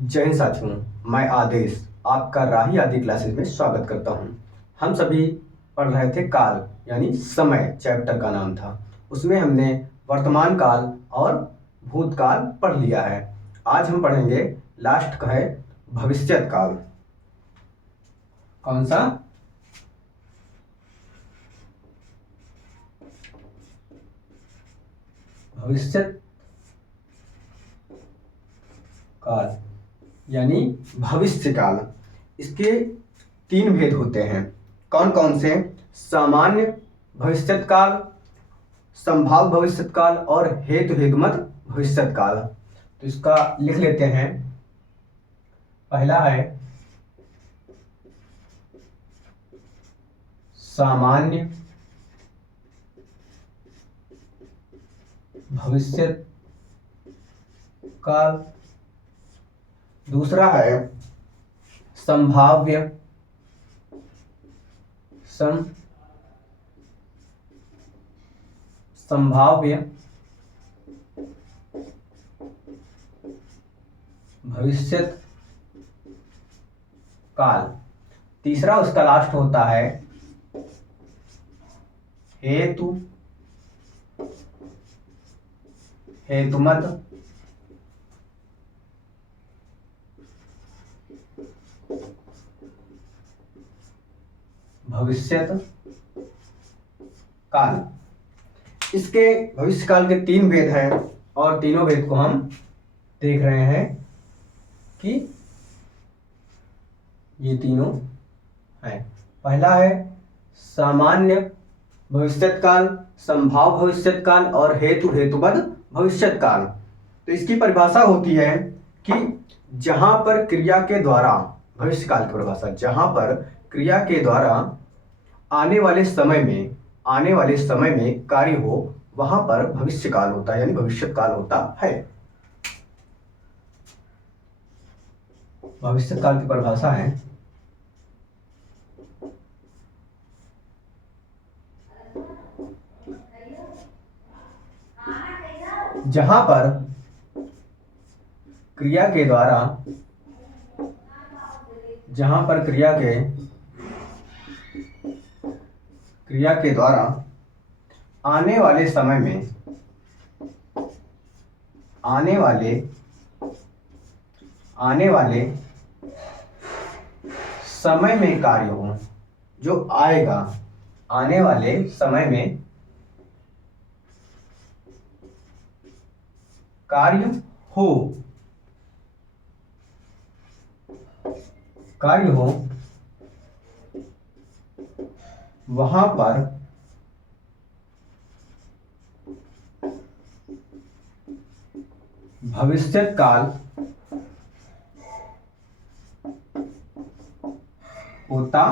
जय हिंद साथियों। मैं आदेश आपका राही आदि क्लासेस में स्वागत करता हूं। हम सभी पढ़ रहे थे काल यानी समय, चैप्टर का नाम था। उसमें हमने वर्तमान काल और भूतकाल पढ़ लिया है। आज हम पढ़ेंगे लास्ट का है भविष्यत काल। कौन सा? भविष्यत काल यानी भविष्य काल। इसके तीन भेद होते हैं। कौन कौन से? सामान्य भविष्यत काल, संभाव्य भविष्यत काल और हेतु हेतुमत भविष्यत काल। तो इसका लिख लेते हैं। पहला है सामान्य भविष्यत काल, दूसरा है संभाव्य संभाव्य भविष्यत काल, तीसरा उसका लास्ट होता है हेतु हेतुमत भविष्यत काल। इसके भविष्य काल के तीन भेद हैं और तीनों भेद को हम देख रहे हैं कि ये तीनों हैं। पहला है सामान्य भविष्यत काल, संभाव्य भविष्यत काल और हेतु हेतुबद्ध भविष्यत काल। तो इसकी परिभाषा होती है कि जहां पर क्रिया के द्वारा, भविष्य काल की परिभाषा, जहां पर क्रिया के द्वारा आने वाले समय में कार्य हो, वहां पर भविष्य काल होता है यानी भविष्यत काल होता है। भविष्यत काल की परिभाषा है जहां पर क्रिया के द्वारा क्रिया के द्वारा आने वाले समय में कार्य हो, जो आएगा आने वाले समय में कार्य हो वहां पर भविष्यत काल होता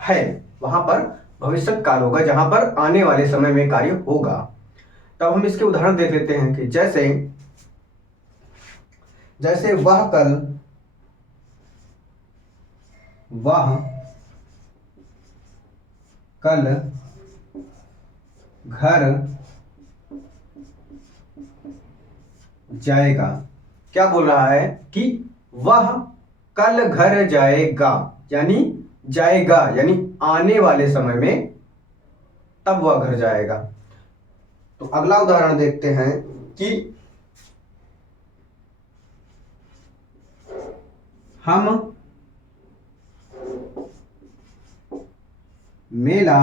है। वहां पर भविष्यत काल होगा जहां पर आने वाले समय में कार्य होगा। तब हम इसके उदाहरण देख लेते हैं कि जैसे वह कल घर जाएगा। क्या बोल रहा है कि वह कल घर जाएगा, यानी आने वाले समय में तब वह घर जाएगा। तो अगला उदाहरण देखते हैं कि हम मेला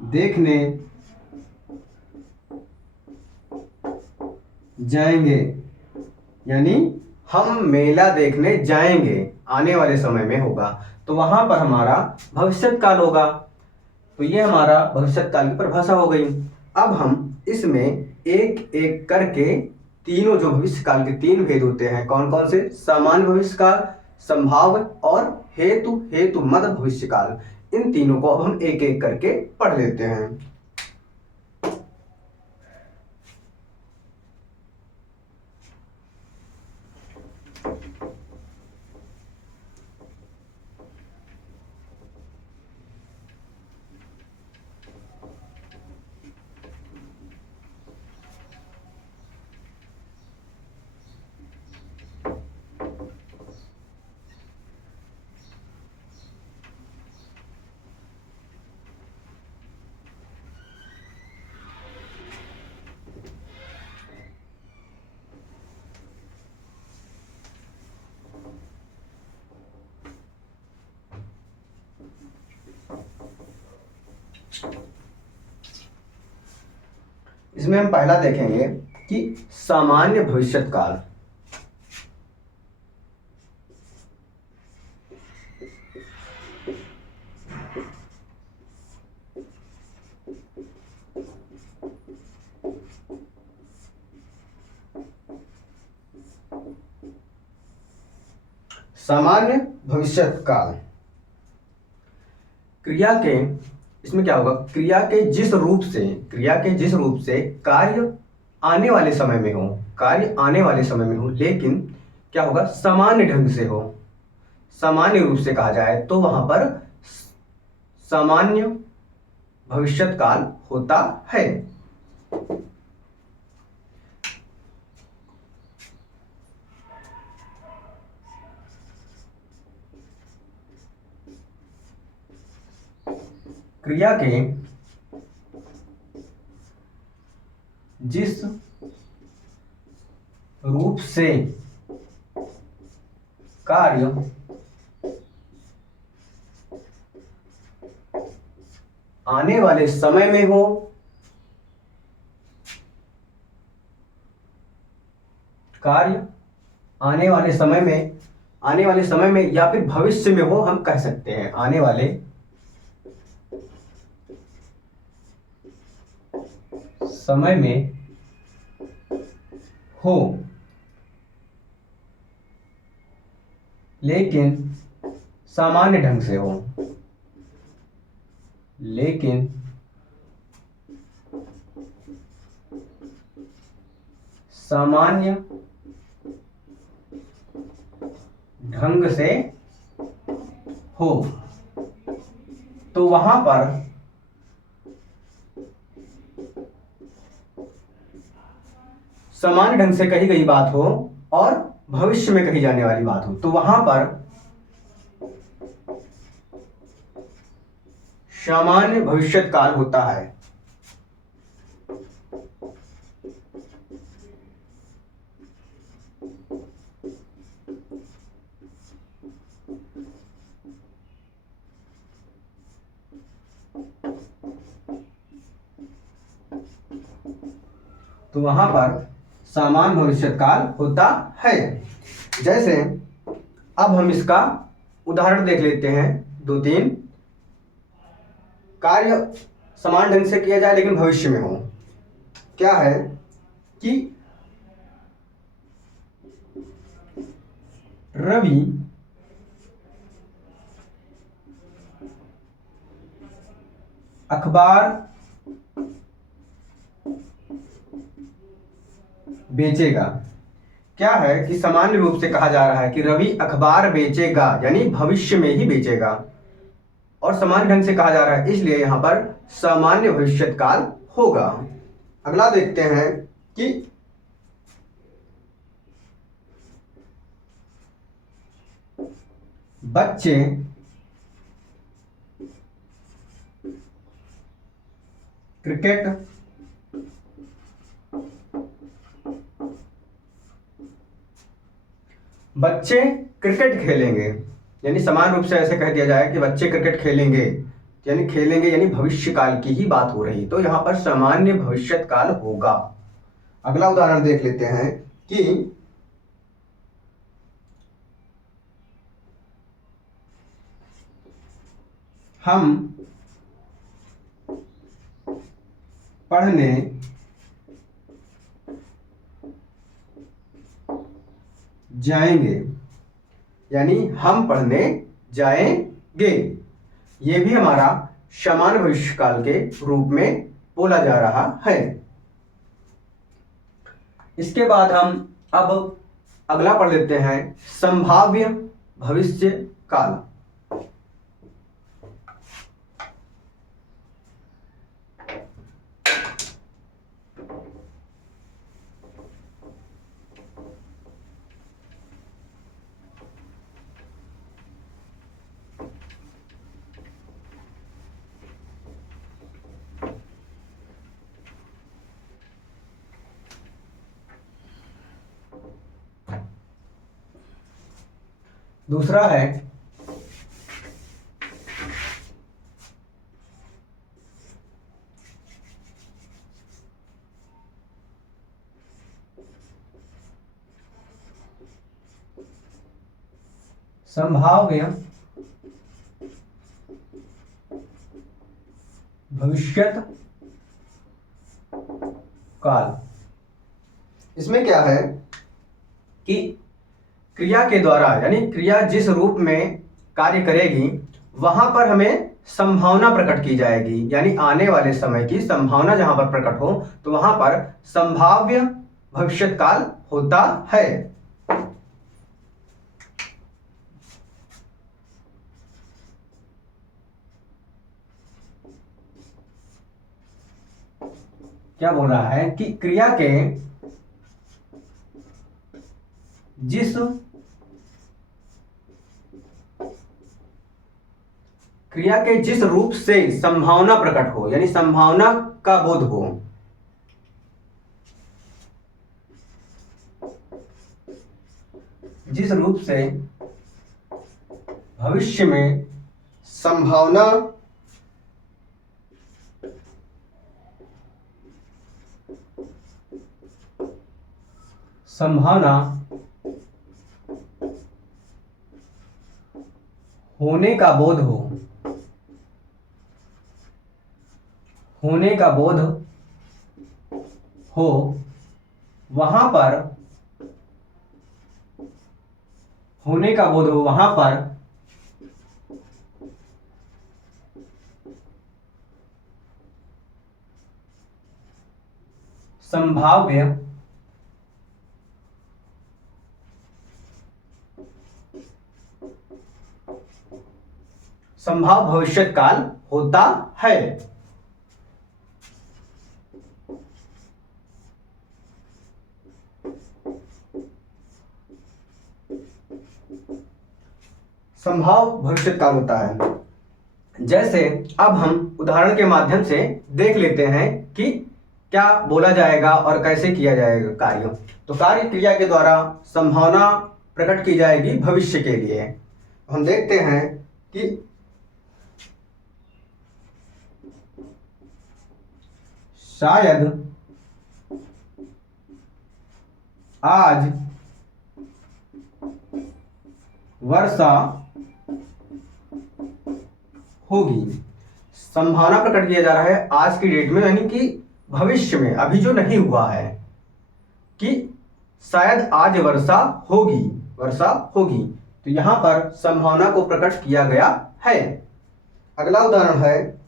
देखने जाएंगे, यानी हम मेला देखने जाएंगे आने वाले समय में होगा, तो वहां पर हमारा भविष्यत काल होगा। तो ये हमारा भविष्यत काल की परिभाषा हो गई। अब हम इसमें एक एक करके तीनों जो भविष्य काल के तीन भेद होते हैं, कौन कौन से? सामान्य भविष्य काल, संभाव्य और हेतु हेतुमत भविष्य काल, इन तीनों को अब हम एक एक करके पढ़ लेते हैं। इसमें हम पहला देखेंगे कि सामान्य भविष्यत काल। सामान्य भविष्यत काल क्रिया के, इसमें क्या होगा, क्रिया के जिस रूप से कार्य आने वाले समय में हो, लेकिन क्या होगा, सामान्य ढंग से हो, सामान्य रूप से कहा जाए तो वहां पर सामान्य भविष्यत काल होता है। क्रिया के जिस रूप से कार्य आने वाले समय में हो, आने वाले समय में या फिर भविष्य में हो, हम कह सकते हैं आने वाले समय में हो, लेकिन सामान्य ढंग से हो, सामान्य ढंग से हो, तो वहां पर सामान्य ढंग से कही गई बात हो और भविष्य में कही जाने वाली बात हो, तो वहां पर सामान्य भविष्यत काल होता है। तो वहां पर सामान्य भविष्यत काल होता है। जैसे अब हम इसका उदाहरण देख लेते हैं, 2-3 कार्य समान ढंग से किया जाए लेकिन भविष्य में हो। क्या है कि रवि अखबार बेचेगा। क्या है कि सामान्य रूप से कहा जा रहा है कि रवि अखबार बेचेगा, यानी भविष्य में ही बेचेगा, और सामान्य ढंग से कहा जा रहा है, इसलिए यहां पर सामान्य भविष्यत काल होगा। अगला देखते हैं कि बच्चे क्रिकेट खेलेंगे, यानी समान रूप से ऐसे कह दिया जाए कि बच्चे क्रिकेट खेलेंगे, यानी भविष्य काल की ही बात हो रही, तो यहां पर सामान्य भविष्यत काल होगा। अगला उदाहरण देख लेते हैं कि हम पढ़ने जाएंगे, यानी हम पढ़ने जाएंगे, ये भी हमारा सामान्य भविष्य काल के रूप में बोला जा रहा है। इसके बाद हम अब अगला पढ़ लेते हैं, संभाव्य भविष्य काल। दूसरा है संभाव्य भविष्यत काल। इसमें क्या है कि क्रिया के द्वारा यानी क्रिया जिस रूप में कार्य करेगी वहां पर हमें संभावना प्रकट की जाएगी, यानी आने वाले समय की संभावना जहां पर प्रकट हो तो वहां पर संभाव्य भविष्यत काल होता है। क्या बोल रहा है कि क्रिया के जिस रूप से संभावना प्रकट हो यानी संभावना का बोध हो, जिस रूप से भविष्य में संभावना होने का बोध हो वहां पर संभाव्य संभाव भविष्यत काल होता है। संभाव भविष्यत काल होता है। जैसे अब हम उदाहरण के माध्यम से देख लेते हैं कि क्या बोला जाएगा और कैसे किया जाएगा कार्य। तो कार्य क्रिया के द्वारा संभावना प्रकट की जाएगी भविष्य के लिए। हम देखते हैं कि शायद आज वर्षा होगी। संभावना प्रकट किया जा रहा है आज की डेट में, यानी कि भविष्य में, अभी जो नहीं हुआ है, कि शायद आज वर्षा होगी। तो यहां पर संभावना को प्रकट किया गया है। अगला उदाहरण है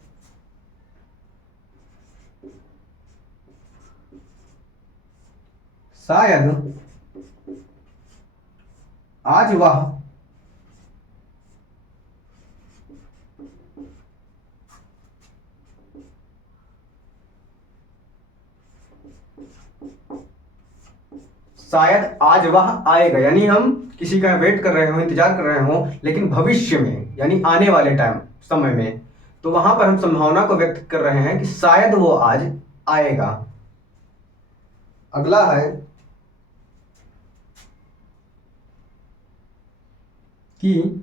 शायद आज वह आएगा, यानी हम किसी का वेट कर रहे हो, इंतजार कर रहे हो, लेकिन भविष्य में यानी आने वाले समय में, तो वहां पर हम संभावना को व्यक्त कर रहे हैं कि शायद वो आज आएगा। अगला है कि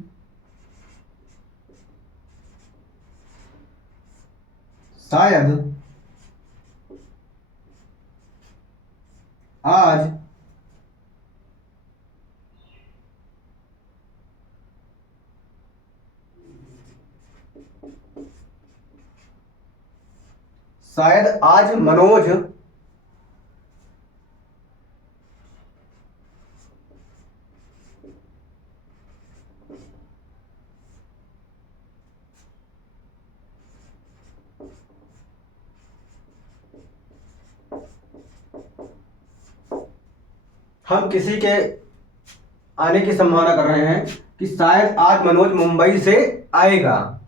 शायद आज मनोज हम किसी के आने की संभावना कर रहे हैं कि शायद आज मनोज मुंबई से आएगा,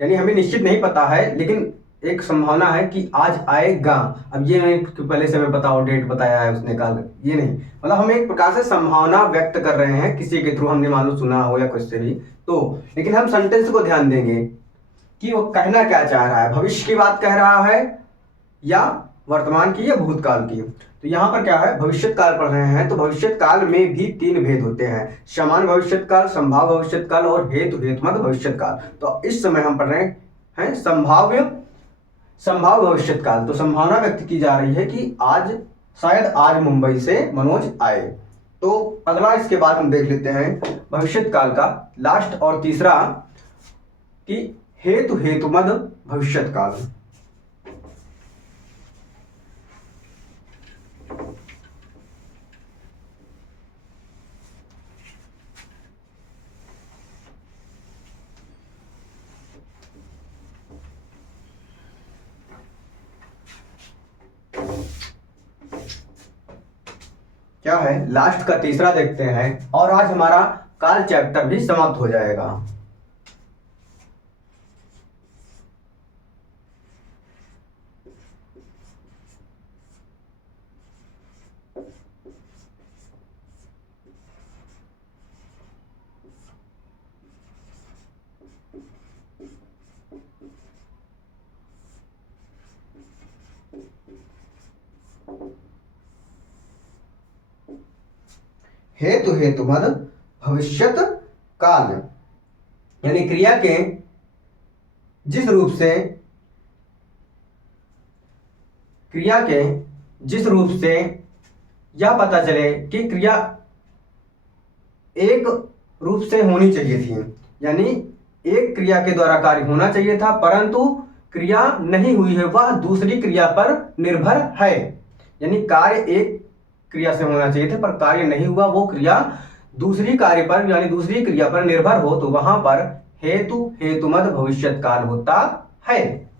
यानी हमें निश्चित नहीं पता है, लेकिन एक संभावना है कि आज आएगा। अब ये नहीं कि पहले से हमें बताओ, डेट बताया है उसने कल, ये नहीं, मतलब हम एक प्रकार से संभावना व्यक्त कर रहे हैं किसी के थ्रू, हमने मान लो सुना हो या कुछ से भी। तो लेकिन हम सेंटेंस को ध्यान देंगे कि वो कहना क्या चाह रहा है, भविष्य की बात कह रहा है या वर्तमान की या भूतकाल की। तो यहाँ पर क्या है, भविष्यत काल पढ़ रहे हैं, तो भविष्यत काल में भी 3 भेद होते हैं, समान भविष्यत काल, संभाव भविष्यत काल और हेतुमत भविष्यत काल। तो इस समय हम पढ़ रहे हैं संभाव भविष्यत काल। तो संभावना व्यक्त की जा रही है कि शायद आज मुंबई से मनोज आए। तो अगला इसके बाद हम देख लेते हैं भविष्यत काल का लास्ट और तीसरा कि हेतु हेतुमद भविष्यत काल। क्या है, लास्ट का तीसरा देखते हैं और आज हमारा काल चैप्टर भी समाप्त हो जाएगा। हेतु हेतुमद भविष्यत काल यानी क्रिया के जिस रूप से यह पता चले कि क्रिया एक रूप से होनी चाहिए थी, यानी एक क्रिया के द्वारा कार्य होना चाहिए था परंतु क्रिया नहीं हुई है, वह दूसरी क्रिया पर निर्भर है। यानी कार्य एक क्रिया से होना चाहिए था पर कार्य नहीं हुआ, वो क्रिया दूसरी कार्य पर यानी दूसरी क्रिया पर निर्भर हो, तो वहां पर हेतु हेतुमद भविष्यत काल होता है।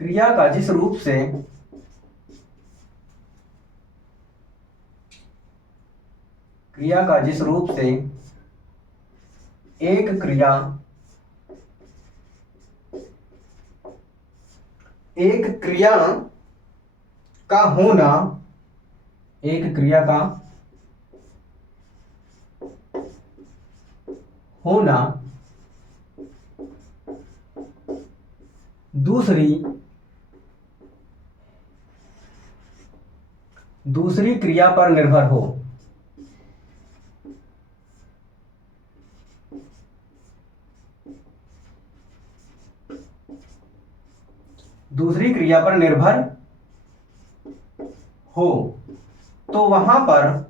क्रिया का जिस रूप से एक क्रिया का होना, एक क्रिया का होना दूसरी क्रिया पर निर्भर हो, दूसरी क्रिया पर निर्भर हो, तो वहां पर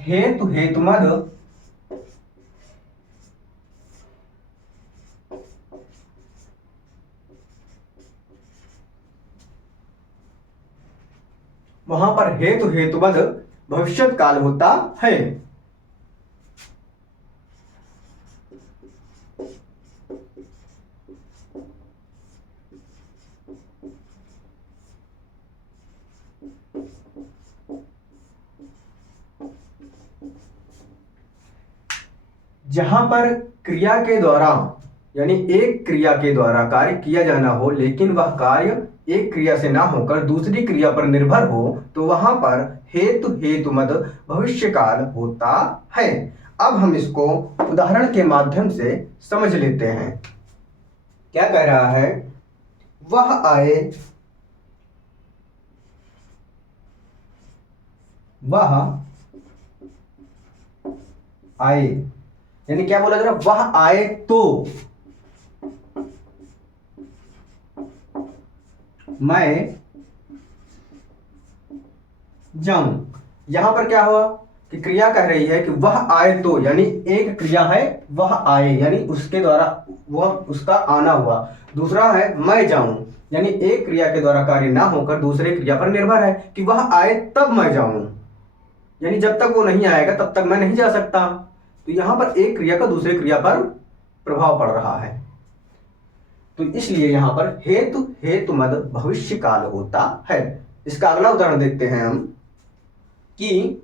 हेतु हेतुमद भविष्यत काल होता है। जहां पर क्रिया के द्वारा यानी एक क्रिया के द्वारा कार्य किया जाना हो लेकिन वह कार्य एक क्रिया से ना होकर दूसरी क्रिया पर निर्भर हो, तो वहां पर हेतु हेतुमद भविष्य काल होता है। अब हम इसको उदाहरण के माध्यम से समझ लेते हैं। क्या कह रहा है, वह आए यानी क्या बोला जा रहा, वह आए तो मैं जाऊं। यहां पर क्या हुआ कि क्रिया कह रही है कि वह आए तो, यानी एक क्रिया है वह आए यानी उसके द्वारा वह उसका आना हुआ, दूसरा है मैं जाऊं यानी एक क्रिया के द्वारा कार्य ना होकर दूसरे क्रिया पर निर्भर है कि वह आए तब मैं जाऊं, यानी जब तक वो नहीं आएगा तब तक मैं नहीं जा सकता। तो यहां पर एक क्रिया का दूसरे क्रिया पर प्रभाव पड़ रहा है, तो इसलिए यहां पर हेतु हेतुमद भविष्य काल होता है। इसका अगला उदाहरण देखते हैं हम कि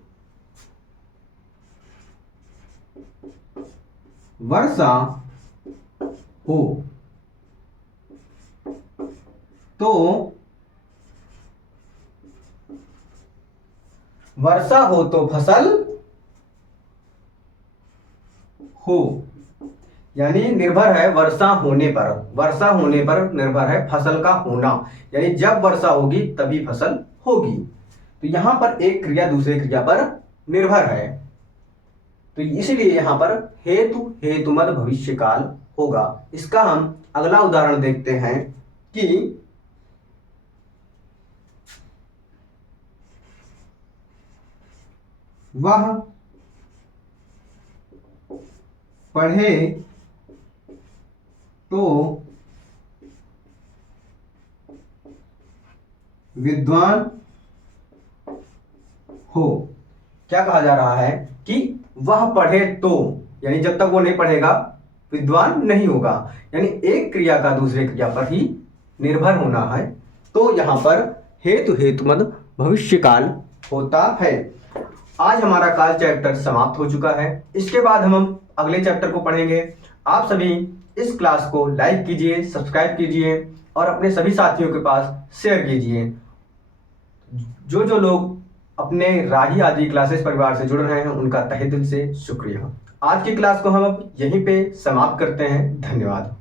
वर्षा हो तो फसल हो, यानी निर्भर है वर्षा होने पर निर्भर है फसल का होना, यानी जब वर्षा होगी तभी फसल होगी। तो यहां पर एक क्रिया दूसरे क्रिया पर निर्भर है, तो इसलिए यहाँ पर हेतु हेतुमद भविष्यकाल होगा। इसका हम अगला उदाहरण देखते हैं कि वह पढ़े तो विद्वान हो। क्या कहा जा रहा है कि वह पढ़े तो, यानी जब तक वो नहीं पढ़ेगा विद्वान नहीं होगा, यानी एक क्रिया का दूसरे क्रिया पर ही निर्भर होना है। तो यहाँ पर हेतु हेतुमद भविष्यकाल होता है। आज हमारा काल चैप्टर समाप्त हो चुका है। इसके बाद हम अगले चैप्टर को पढ़ेंगे। आप सभी इस क्लास को लाइक कीजिए, सब्सक्राइब कीजिए और अपने सभी साथियों के पास शेयर कीजिए। जो जो लोग अपने राही आदि क्लासेस परिवार से जुड़ रहे हैं उनका तहे दिल से शुक्रिया। आज की क्लास को हम अब यहीं पे समाप्त करते हैं। धन्यवाद।